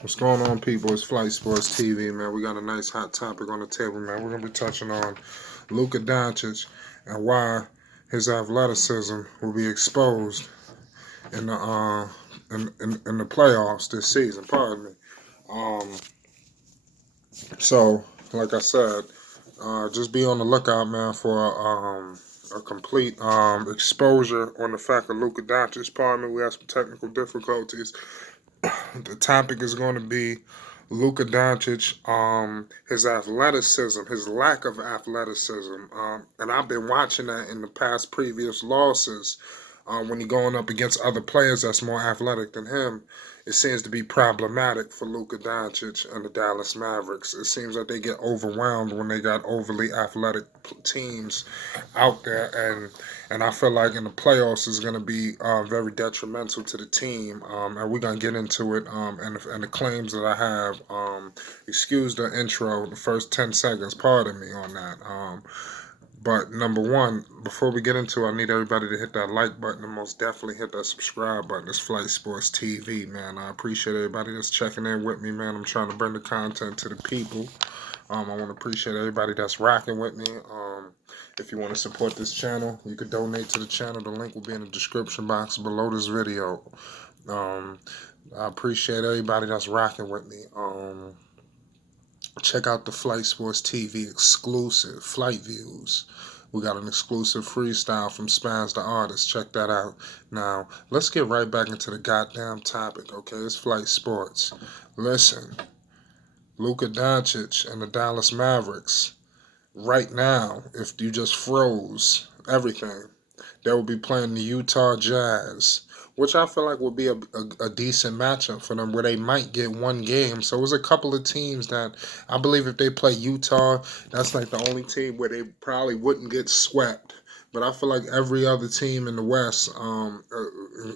What's going on, people? It's Flight Sports TV, man. We got a nice hot topic on the table, man. We're gonna be touching on Luka Doncic and why his athleticism will be exposed in the playoffs this season. Pardon me. Um, so, like I said, just be on the lookout, man, for a complete exposure on the fact of Luka Doncic. Pardon me, we have some technical difficulties. The topic is going to be Luka Doncic, his athleticism, his lack of athleticism, and I've been watching that in the past previous losses. When he's going up against other players that's more athletic than him, it seems to be problematic for Luka Doncic and the Dallas Mavericks. It seems like they get overwhelmed when they got overly athletic teams out there, and I feel like in the playoffs is going to be very detrimental to the team. And we're going to get into it and the claims that I have. Excuse the intro, the first 10 seconds, pardon me on that. But number one, before we get into it, I need everybody to hit that like button and most definitely hit that subscribe button. It's Flight Sports TV, man. I appreciate everybody that's checking in with me, man. I'm trying to bring the content to the people. I want to appreciate everybody that's rocking with me. If you want to support this channel, you could donate to the channel. The link will be in the description box below this video. Um, I appreciate everybody that's rocking with me. Check out the Flight Sports TV exclusive flight views. We got an exclusive freestyle from Spaz the artist. Check that out. Now, let's get right back into the goddamn topic, okay? It's Flight Sports. Listen, Luka Doncic and the Dallas Mavericks. Right now, if you just froze everything, they will be playing the Utah Jazz, which I feel like would be a decent matchup for them, where they might get one game. So there's a couple of teams that I believe if they play Utah, that's like the only team where they probably wouldn't get swept. But I feel like every other team in the West,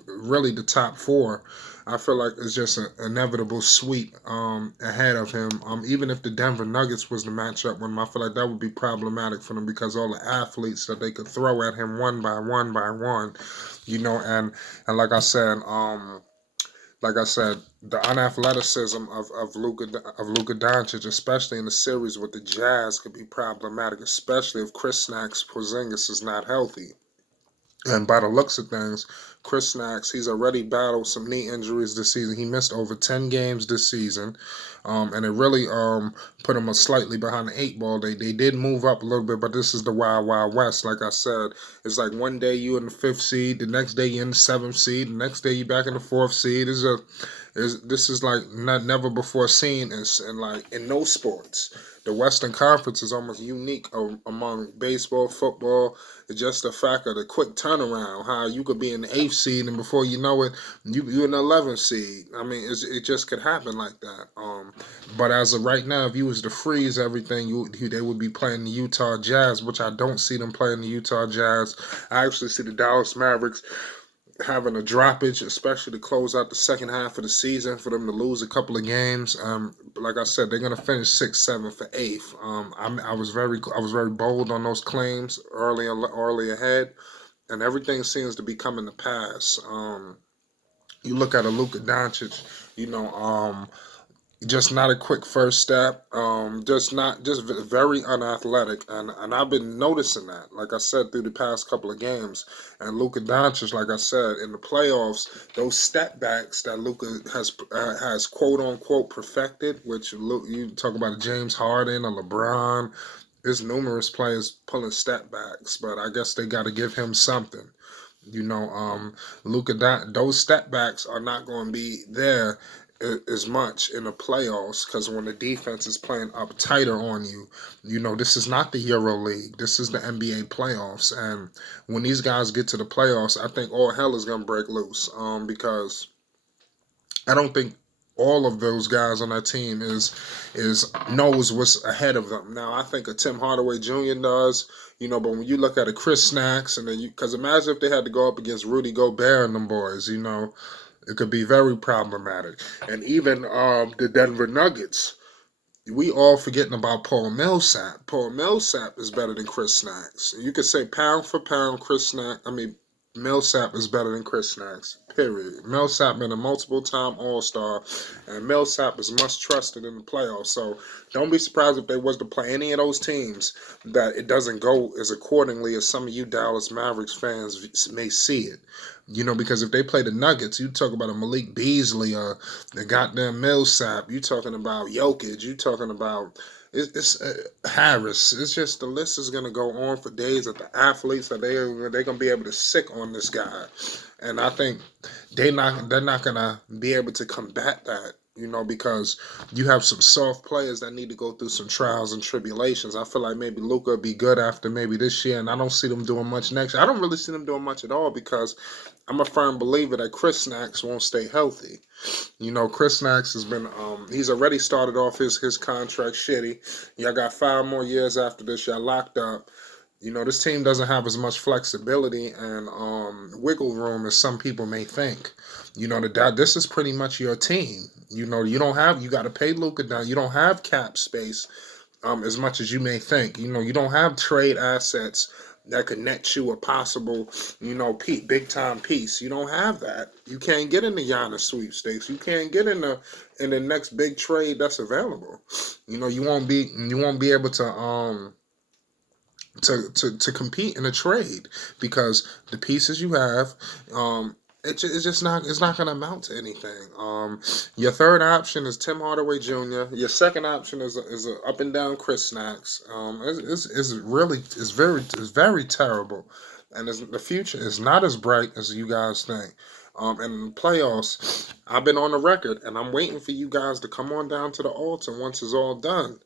really the top four, I feel like it's just an inevitable sweep ahead of him. Even if the Denver Nuggets was the matchup with him, I feel like that would be problematic for them because all the athletes that they could throw at him one by one by one, and like I said, the unathleticism of Luka Doncic, especially in the series with the Jazz, could be problematic, especially if Chris Snacks Porzingis is not healthy. And by the looks of things, Chris Snacks, he's already battled some knee injuries this season. He missed over 10 games this season, and it really put him slightly behind the eight ball. They did move up a little bit, but this is the Wild Wild West. Like I said, it's like one day you in the fifth seed, the next day you in the seventh seed, the next day you back in the fourth seed. This is like never before seen in no sports. The Western Conference is almost unique among baseball, football. It's just the fact of the quick turnaround, how you could be in the eighth seed and before you know it, you're in the 11th seed. I mean, it just could happen like that. But as of right now, if you was to freeze everything, they would be playing the Utah Jazz, which I don't see them playing the Utah Jazz. I actually see the Dallas Mavericks having a droppage, especially to close out the second half of the season, for them to lose a couple of games. Like I said, they're gonna finish 6th, 7th, or 8th. I was very bold on those claims early ahead, and everything seems to be coming to pass. You look at a Luka Doncic, you know, just not a quick first step. Just very unathletic, and I've been noticing that. Like I said, through the past couple of games, and Luka Doncic, like I said, in the playoffs, those step backs that Luka has quote unquote perfected. Which you talk about a James Harden, a LeBron. There's numerous players pulling step backs, but I guess they got to give him something. Luka, those step backs are not going to be there as much in the playoffs because when the defense is playing up tighter on you, this is not the Euro League. This is the NBA playoffs, and when these guys get to the playoffs, I think all hell is going to break loose. Because I don't think all of those guys on that team is knows what's ahead of them. Now I think a Tim Hardaway Jr. does, but when you look at a Chris Snacks and then because imagine if they had to go up against Rudy Gobert and them boys, it could be very problematic. And even the Denver Nuggets, we all forgetting about Paul Millsap. Paul Millsap is better than Chris Snacks. You could say pound for pound, Chris Snack. I mean, Millsap is better than Chris Snacks. Period. Millsap been a multiple-time All-Star, and Millsap is much trusted in the playoffs. So don't be surprised if they was to play any of those teams that it doesn't go as accordingly as some of you Dallas Mavericks fans may see it. Because if they play the Nuggets, you talk about a Malik Beasley, the goddamn Millsap. You talking about Jokic. You talking about it's Harris. It's just the list is gonna go on for days of the athletes that they're gonna be able to sick on this guy, and I think they're not gonna be able to combat that. Because you have some soft players that need to go through some trials and tribulations. I feel like maybe Luka will be good after maybe this year, and I don't see them doing much next year. I don't really see them doing much at all because I'm a firm believer that Chris Snacks won't stay healthy. Chris Snacks has been he's already started off his contract shitty. Y'all got 5 more years after this. Y'all locked up. This team doesn't have as much flexibility and wiggle room as some people may think. This is pretty much your team. You got to pay Luka down. You don't have cap space as much as you may think. You don't have trade assets that could net you a possible, big time piece. You don't have that. You can't get in the Giannis sweepstakes. You can't get in the next big trade that's available. You won't be able to compete in a trade because the pieces you have, it's not going to amount to anything. Your third option is Tim Hardaway Jr. Your second option is a up and down Chris Snacks. It's very terrible, and the future is not as bright as you guys think. And in the playoffs, I've been on the record, and I'm waiting for you guys to come on down to the altar once it's all done.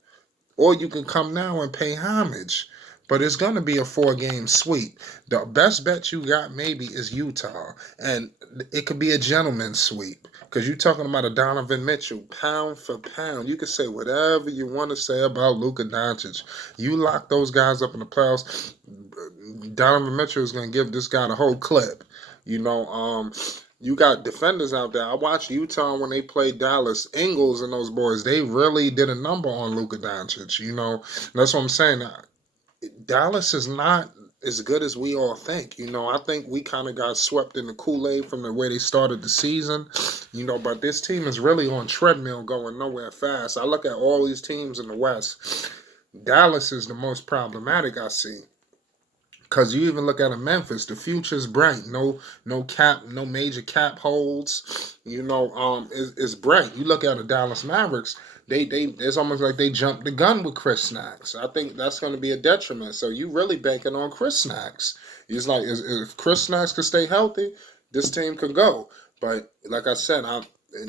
Or you can come now and pay homage. But it's going to be a 4-game sweep. The best bet you got maybe is Utah. And it could be a gentleman's sweep. Because you're talking about a Donovan Mitchell, pound for pound. You can say whatever you want to say about Luka Doncic. You lock those guys up in the playoffs, Donovan Mitchell is going to give this guy the whole clip. You got defenders out there. I watched Utah when they played Dallas. Ingles and those boys, they really did a number on Luka Doncic. That's what I'm saying. Dallas is not as good as we all think. I think we kind of got swept in the Kool-Aid from the way they started the season. But this team is really on treadmill going nowhere fast. I look at all these teams in the West. Dallas is the most problematic I see. Because you even look at Memphis, the future's bright. No major cap holds. It's bright. You look at the Dallas Mavericks, it's almost like they jumped the gun with Chris Snacks. I think that's going to be a detriment. So you really banking on Chris Snacks. It's like if Chris Snacks could stay healthy, this team could go. But like I said,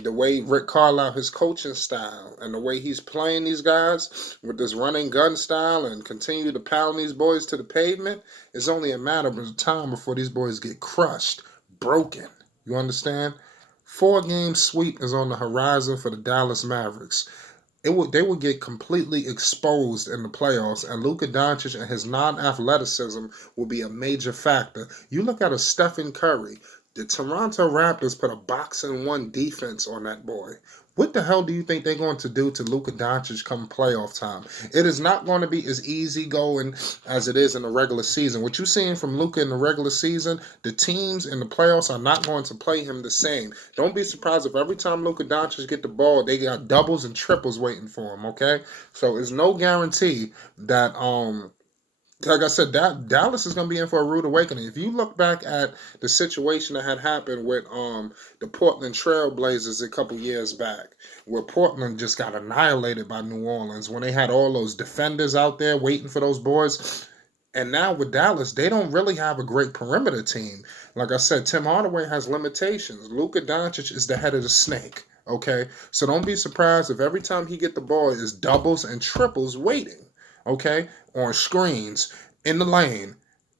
the way Rick Carlisle, his coaching style, and the way he's playing these guys with this running gun style and continue to pound these boys to the pavement, it's only a matter of time before these boys get crushed, broken. You understand? 4-game sweep is on the horizon for the Dallas Mavericks. They will get completely exposed in the playoffs, and Luka Doncic and his non-athleticism will be a major factor. You look at a Stephen Curry. The Toronto Raptors put a box-and-one defense on that boy. What the hell do you think they're going to do to Luka Doncic come playoff time? It is not going to be as easy going as it is in the regular season. What you're seeing from Luka in the regular season, the teams in the playoffs are not going to play him the same. Don't be surprised if every time Luka Doncic get the ball, they got doubles and triples waiting for him, okay? So it's no guarantee that like I said, Dallas is going to be in for a rude awakening. If you look back at the situation that had happened with the Portland Trail Blazers a couple years back, where Portland just got annihilated by New Orleans when they had all those defenders out there waiting for those boys. And now with Dallas, they don't really have a great perimeter team. Like I said, Tim Hardaway has limitations. Luka Doncic is the head of the snake. Okay, so don't be surprised if every time he get the ball is doubles and triples waiting. Okay, on screens in the lane,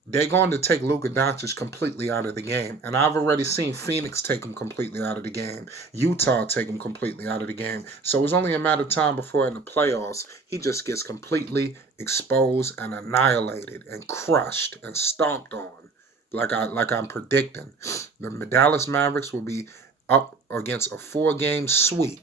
they're going to take Luka Doncic completely out of the game. And I've already seen Phoenix take him completely out of the game. Utah take him completely out of the game. So it's only a matter of time before in the playoffs, he just gets completely exposed and annihilated and crushed and stomped on like I'm predicting. The Dallas Mavericks will be up against a 4-game sweep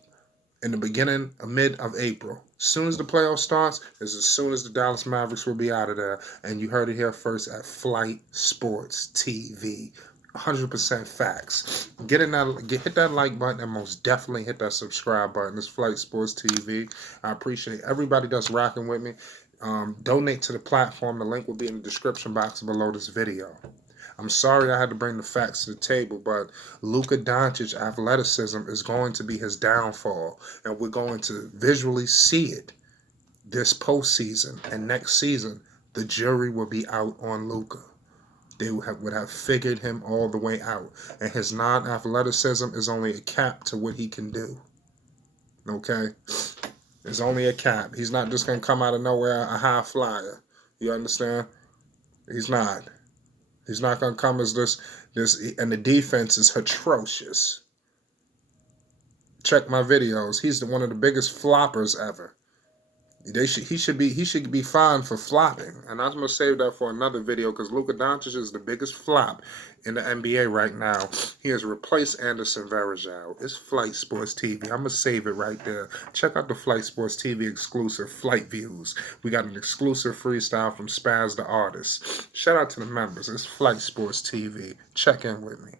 in the beginning, mid of April. As soon as the playoff starts, is as soon as the Dallas Mavericks will be out of there. And you heard it here first at Flight Sports TV. 100% facts. Hit that like button, and most definitely hit that subscribe button. It's Flight Sports TV. I appreciate everybody that's rocking with me. Donate to the platform. The link will be in the description box below this video. I'm sorry I had to bring the facts to the table, but Luka Doncic's athleticism is going to be his downfall, and we're going to visually see it this postseason. And next season, the jury will be out on Luka. They would have figured him all the way out, and his non-athleticism is only a cap to what he can do. Okay? It's only a cap. He's not just going to come out of nowhere a high flyer. You understand? He's not. He's not going to come as this, and the defense is atrocious. Check my videos. He's one of the biggest floppers ever. He should be fined for flopping, and I'm gonna save that for another video because Luka Doncic is the biggest flop in the NBA right now. He has replaced Anderson Varejao. It's Flight Sports TV. I'm gonna save it right there. Check out the Flight Sports TV exclusive flight views. We got an exclusive freestyle from Spaz the artist. Shout out to the members. It's Flight Sports TV. Check in with me.